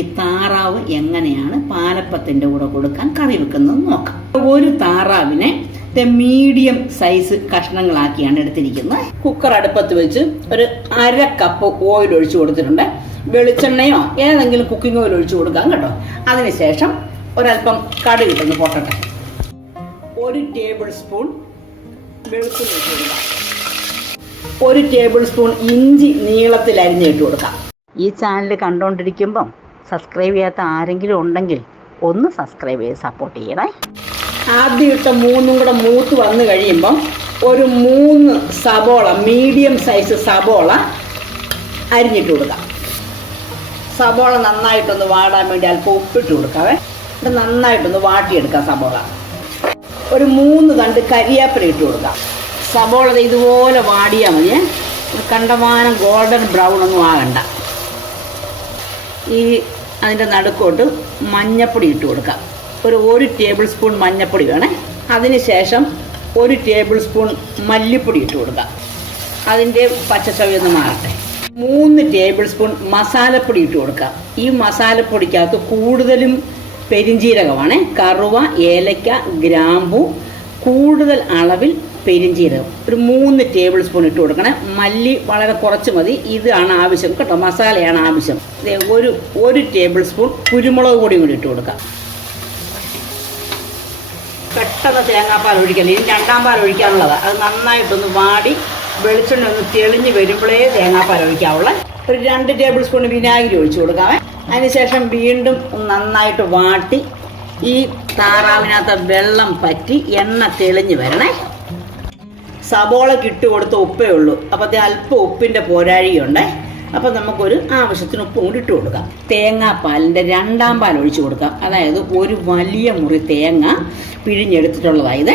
ഈ താറാവ് എങ്ങനെയാണ് പാലപ്പത്തിന്റെ കൂടെ കൊടുക്കാൻ കറി വെക്കുന്നത് നോക്കാം. ഒരു താറാവിനെ മീഡിയം സൈസ് കഷ്ണങ്ങളാക്കിയാണ് എടുത്തിരിക്കുന്നത്. കുക്കർ അടുപ്പത്ത് വെച്ച് ഒരു അര കപ്പ് ഓയിൽ ഒഴിച്ചു കൊടുത്തിട്ടുണ്ട്. വെളിച്ചെണ്ണയോ ഏതെങ്കിലും കുക്കിംഗ് ഓയിൽ ഒഴിച്ചു കൊടുക്കാം കേട്ടോ. അതിനുശേഷം ഒരല്പം കടുക് ഇട്ടൊന്ന് പൊട്ടട്ടെ. ഒരു ടേബിൾ സ്പൂൺ വെളുത്തുള്ളി ഒരു ടേബിൾ സ്പൂൺ ഇഞ്ചി നീളത്തിൽ അരിഞ്ഞിട്ട് കൊടുക്കാം. ഈ ചാനൽ കണ്ടുകൊണ്ടിരിക്കുമ്പം സബ്സ്ക്രൈബ് ചെയ്യാത്ത ആരെങ്കിലും ഉണ്ടെങ്കിൽ ഒന്ന് സബ്സ്ക്രൈബ് ചെയ്ത് സപ്പോർട്ട് ചെയ്യണേ. ആദ്യം ഇട്ട മൂന്നും കൂടെ മൂത്ത് വന്നു കഴിയുമ്പം ഒരു മൂന്ന് സബോള മീഡിയം സൈസ് സബോള അരിഞ്ഞിട്ട് കൊടുക്കാം. സബോള നന്നായിട്ടൊന്ന് വാടാൻ വേണ്ടി അല്പം ഉപ്പിട്ട് കൊടുക്കാവേ. എന്നിട്ട് നന്നായിട്ടൊന്ന് വാട്ടിയെടുക്കാം സബോള. ഒരു മൂന്ന് തണ്ട് കരിയാപ്പില ഇട്ട് കൊടുക്കാം. സബോള ഇതുപോലെ വാടിയാൽ മതി കണ്ടമാനം ഗോൾഡൻ ബ്രൗൺ ഒന്നും ആകണ്ട. ഈ അതിന്റെ നടുക്കോട്ട് മഞ്ഞപ്പൊടി ഇട്ട് കൊടുക്കാം. ഒരു ഒരു ടേബിൾ സ്പൂൺ മഞ്ഞപ്പൊടി വേണേ. അതിന് ശേഷം ഒരു ടേബിൾ സ്പൂൺ മല്ലിപ്പൊടി ഇട്ട് കൊടുക്കാം. അതിന്റെ പച്ചച്ചവി ഒന്ന് മാറട്ടെ. മൂന്ന് ടേബിൾ സ്പൂൺ മസാലപ്പൊടി ഇട്ട് കൊടുക്കാം. ഈ മസാലപ്പൊടിക്കകത്ത് കൂടുതലും പെരിഞ്ജീരകമാണ് കറുവ ഏലക്ക ഗ്രാമ്പു കൂടുതൽ അളവിൽ പെരിഞ്ജീരകം ഒരു മൂന്ന് ടേബിൾ സ്പൂൺ ഇട്ട് കൊടുക്കണേ. മല്ലി വളരെ കുറച്ച് മതി. ഇതാണ് ആവശ്യം കേട്ടോ. മസാലയാണ് ആവശ്യം. ഒരു ഒരു ടേബിൾ സ്പൂൺ കുരുമുളക് പൊടിയും കൂടി ഇട്ട് കൊടുക്കാം. പെട്ടെന്ന് തേങ്ങാപ്പാൽ ഒഴിക്കണം ഇനി രണ്ടാം പാൽ ഒഴിക്കാനുള്ളതാണ് അത് നന്നായിട്ടൊന്ന് വാടി വെളിച്ചെണ്ണ ഒന്ന് തെളിഞ്ഞ് വരുമ്പോഴേ തേങ്ങാപ്പാൽ ഒഴിക്കാവുള്ള. ഒരു രണ്ട് ടേബിൾ സ്പൂൺ വിനാഗിരി ഒഴിച്ചു കൊടുക്കാവേ അതിനുശേഷം വീണ്ടും നന്നായിട്ട് വാട്ടി ഈ താറാവിനകത്ത് വെള്ളം പറ്റി എണ്ണ തെളിഞ്ഞ് വരണേ. സബോളക്ക് ഇട്ട് കൊടുത്ത ഉപ്പേ ഉള്ളൂ. അപ്പോഴത്തെ അല്പം ഉപ്പിന്റെ പോരാഴിയുണ്ടേ. അപ്പം നമുക്കൊരു ആവശ്യത്തിന് ഉപ്പും കൂടി ഇട്ട് കൊടുക്കാം. തേങ്ങാപ്പാലിന്റെ രണ്ടാം പാൽ ഒഴിച്ചു കൊടുക്കാം. അതായത് ഒരു വലിയ മുറി തേങ്ങ പിഴിഞ്ഞെടുത്തിട്ടുള്ളതായത്.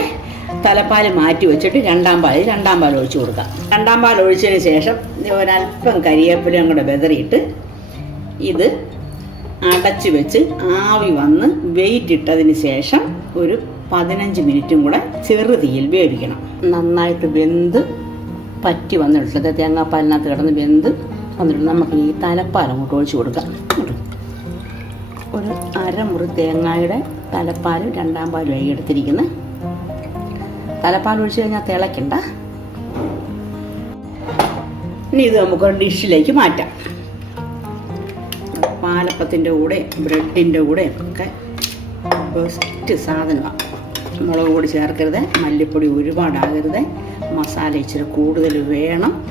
തലപ്പാൽ മാറ്റി വെച്ചിട്ട് രണ്ടാം പാൽ രണ്ടാം പാൽ ഒഴിച്ചു കൊടുക്കാം. രണ്ടാം പാൽ ഒഴിച്ചതിന് ശേഷം ഒരല്പം കരിയേപ്പിലയും കൂടെ വെതറിയിട്ട് ഇത് അടച്ചു വെച്ച് ആവി വന്ന് വെയിറ്റ് ഇട്ടതിന് ശേഷം ഒരു പതിനഞ്ച് മിനിറ്റും കൂടെ ചെറുതീയിൽ വേവിക്കണം. നന്നായിട്ട് വെന്ത് പറ്റി വന്നിട്ടുള്ളത് തേങ്ങാപ്പാലിനകത്ത് കിടന്ന് വെന്ത് വന്നിട്ട് നമുക്ക് ഈ തലപ്പാൽ അങ്ങോട്ട് ഒഴിച്ചു കൊടുക്കാം. ഒരു അരമുറി തേങ്ങയുടെ തലപ്പാലും രണ്ടാം പാലും ആയി എടുത്തിരിക്കുന്നത് തലപ്പാൽ ഒഴിച്ച് കഴിഞ്ഞാൽ തിളയ്ക്കണ്ട. ഇനി ഇത് നമുക്ക് ഡിഷിലേക്ക് മാറ്റാം. പാലപ്പത്തിന്റെ കൂടെ ബ്രെഡിന്റെ കൂടെ ഒക്കെ ബെസ്റ്റ് സാധനമാണ്. മുളക് പൊടി ചേർക്കരുത്. മല്ലിപ്പൊടി ഒരുപാടാകരുത്. മസാല ഇച്ചിരി കൂടുതൽ വേണം.